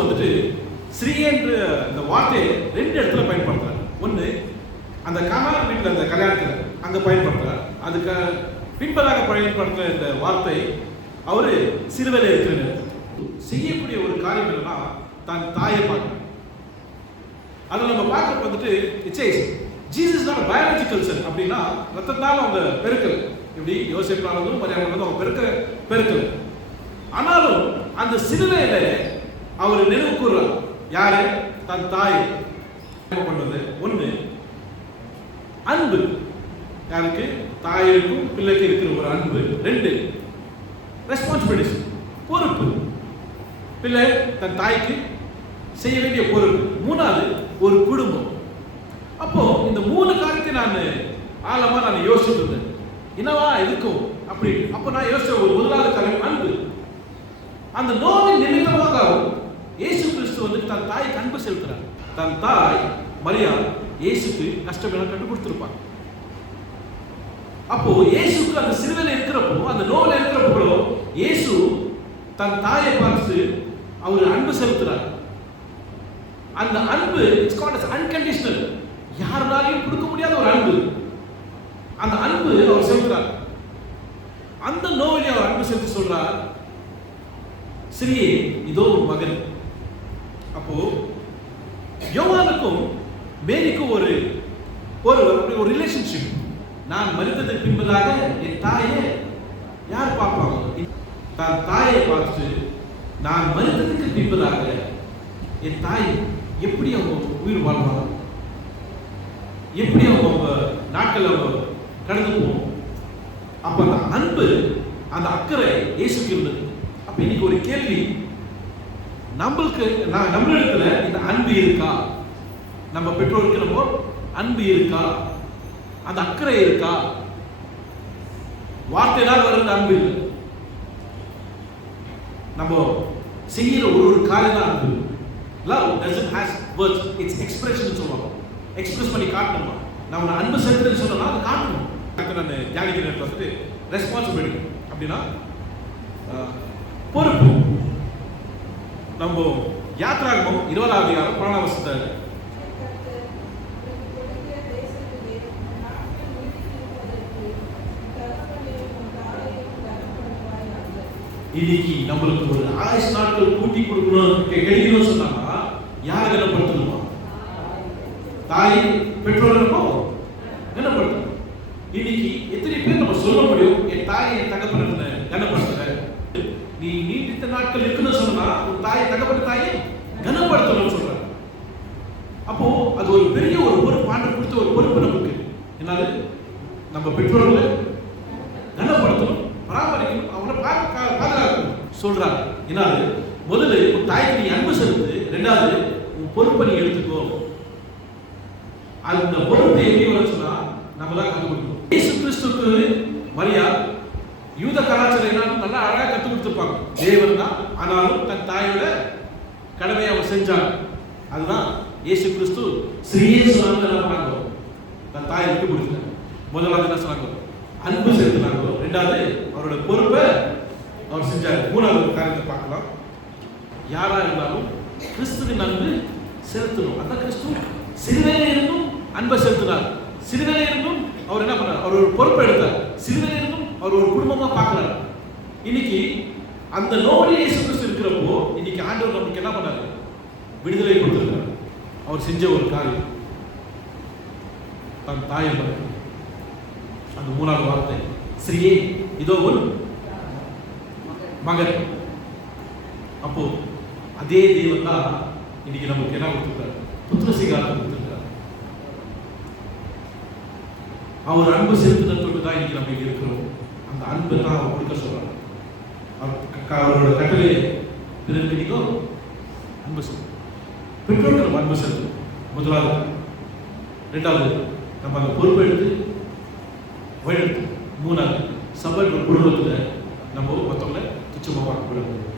வந்துட்டு ஸ்ரீ என்ற இந்த வார்த்தையை 2 இடத்துல பயன்படுத்துறாரு. ஒன்று அந்த கானான் வீட்டில் அந்த கல்யாணத்தில் அங்கே பயன்படுத்துறார். அதுக்கு பின்பதாக பயன்படுத்துகிற இந்த வார்த்தை அவர் சிறுவையில் இருக்கிற செய்யக்கூடிய ஒரு காரியம் என்னன்னா தன் தாயை பார்க்கணும். அதில் நம்ம பார்க்க வந்துட்டு இட்ஸ் ஜீசஸ் தான் பயாலஜிக்கல் செல் அப்படின்னா ரத்தத்தால் அவங்க பெருக்கல் இப்படி யோசிப்பாலும் மரியாதை அவங்க பெருக்கல். ஆனாலும் அந்த சிலுவையில அவர் நினைவு கூறுறார் யாரு தன் தாய் பண்ணுவது. ஒன்று அன்பு, யாருக்கு தாய்க்கும் பிள்ளைக்கு இருக்கிற ஒரு அன்பு. 2 ரெஸ்பான்சிபிலிட்டிஸ், பொறுப்பு, பிள்ளை தன் தாய்க்கு செய்ய வேண்டிய பொறுப்பு. 3வது ஒரு குடும்பம். அப்போ இந்த 3 காரியத்தை நான் யோசிச்சுட்டு இருந்தேன், என்னவா இருக்கும் அப்படி. அப்போ நான் யோசிச்ச ஒரு முதலாவது காரியம் அன்பு. அந்த நோவின் நிமித்தமாக இயேசு கிறிஸ்து வந்து தன் தாய்க்கு அன்பு செலுத்துறார். தன் தாய் மரியா இயேசுக்கு கஷ்டம் எல்லாம் கண்டு கொடுத்துருப்பாங்க. அப்போ இயேசுக்கு அந்த சிலுவையில் இருக்கிறப்போ, அந்த நோவில் இருக்கிறப்போ இயேசு தன் தாயை பார்த்து அவர் அன்பு செலுத்துறார். அந்த அன்பு இட்ஸ் கால்ட் as unconditional, யாராலையும் கொடுக்க முடியாத ஒரு அன்பு. அந்த அன்பு அவர் செலுத்துறார். அந்த நோவிலே அவர் அன்பு செலுத்தி சொல்றார், சிறியே இதோ ஒரு மகன். அப்போ யோவானுக்கும் மேரிக்கும் ஒரு ஒரு ரிலேஷன்ஷிப். நான் மரித்ததற்கு பின்பதாக என் தாயை யார் பார்ப்பாங்க? தன் தாயை பார்த்து நான் மரித்ததற்கு பின்பதாக என் தாய் எப்படி அவங்க உயிர் வாழ்வாங்க, எப்படி அவங்க நாட்கள் அவங்க கடந்து போவோம். அப்ப அந்த அன்பு, அந்த அக்கறை இயேசுக்கு இருந்தது. அப்ப இன்னைக்கு ஒரு கேள்வி, நம்மளிடத்துல இந்த அன்பு இருக்கா? நம்ம பெற்றோருக்கு நம்ம அன்பு இருக்கா? அந்த அக்கறை இருக்கா? வார்த்தையினால் வருகிற அன்பு இல்லை, நம்ம செய்யற ஒரு காரியம் தான் அன்பு. Love doesn't have words, it's expression சொல்லுவாங்க. எக்ஸ்பிரஸ் பண்ணி காட்டணும். நம்ம அன்பு செலுத்துன்னு சொன்னா அதை காட்டணும். நான் தியானிக்கிறேன் ஃபர்ஸ்ட் ரெஸ்பான்சிபிலிட்டி அப்படின்னா பொறுப்பு. நம்ம யாத்ராகமம் 20வது அதிகாரம் 1ஆம் வசனத்தை இன்னைக்கு நம்மளுக்கு ஒரு 1000 நாட்கள் கூட்டி கொடுக்கணும் எழுதினோம் சொன்னாங்கன்னா யாரை கனப்படுத்தணுமா? தாய் பெற்றோரை கனப்படுத்தணும். இன்னைக்கு எத்தனை பேர் நம்ம சொல்ல முடியும், என் தாயை என் தகப்பனை கனப்படுத்துறேன். நீ நீடித்த நாட்கள் இருக்குன்னு சொன்னா உன் தாயை தகப்பன தாயை கனப்படுத்தணும்னு சொல்ற. அப்போ அது ஒரு பெரிய ஒரு பொறுப்பு, ஆண்டு கொடுத்த ஒரு பொறுப்பு நமக்கு. என்னது? நம்ம பெற்றோர்களை கனப்படுத்தணும், பராமரிக்கணும், அவங்களை பாதுகாக்கணும் சொல்றாங்க. என்னது? முதல்ல உன் தாய்க்கு நீ அன்பு செலுத்து. 2வது உன் பொறுப்பை நீ எடுத்துக்கோ. அந்த பொறுப்பை எப்படி வர சொன்னா நம்ம தான் கற்றுக் கொடுக்கணும். இயேசு கிறிஸ்துவுக்கு மரியா யூத கலாச்சாரம் நல்லா அழகாக கற்றுக் கொடுத்துருப்பாங்க. தேவன் தான், ஆனாலும் தன் தாயோட கடமையை அவர் செஞ்சார். அதுதான் இயேசு கிறிஸ்து ஸ்ரீயே சொன்னாங்க, தன் தாயை விட்டு கொடுத்தாங்க. முதலாவது என்ன சொன்னாங்க? அன்பு செலுத்தினாங்க. 2வது அவரோட பொறுப்பை அவர் செஞ்சார். 3வது காரியத்தை பார்க்கலாம். யாரா இருந்தாலும் கிறிஸ்துவின் அன்பு செலுத்தணும். அந்த கிறிஸ்து சிறுவையில இருந்தும் அன்பை செலுத்தினார். சிறுவையில இருந்தும் அவர் என்ன பண்ணார்? அவர் ஒரு பொறுப்பை எடுத்தார். சிறுவையில இருந்தும் அவர் ஒரு குடும்பமா பார்க்கிறார். இன்னைக்கு அந்த நோடி இயேசு கிறிஸ்து இருக்கிறப்போ இன்னைக்கு ஆண்டவர் நமக்கு என்ன பண்ணாரு? விடுதலை கொடுத்திருக்கார். அவர் செஞ்ச ஒரு காரியம் தன் தாயை அந்த 3வது வார்த்தை, ஸ்ரீயே இதோ ஒரு மகன். அப்போ அதே தேவன் தான் இன்னைக்கு நமக்கு என்ன கொடுத்திருக்காரு? புத்திரசீகாரம் கொடுத்திருக்காரு. அவர் அன்பு செலுத்தினதோடு தான் இன்னைக்கு நம்ம இங்க இருக்கிறோம். அந்த அன்பை தான் அவர் கொடுக்க சொல்றாரு. அவரோட கட்டளை பிறருக்கு நீங்க அன்பு செலுத்து. பெற்றோர்கள் அன்பு செலுத்து முதலாவது. 2வது நம்ம அந்த பொறுப்பை எடுத்து வழிநடத்து. 3வது சபை குடும்பத்தில் நம்ம மற்றவங்களை துச்சமாக பார்க்கக்கூடாது.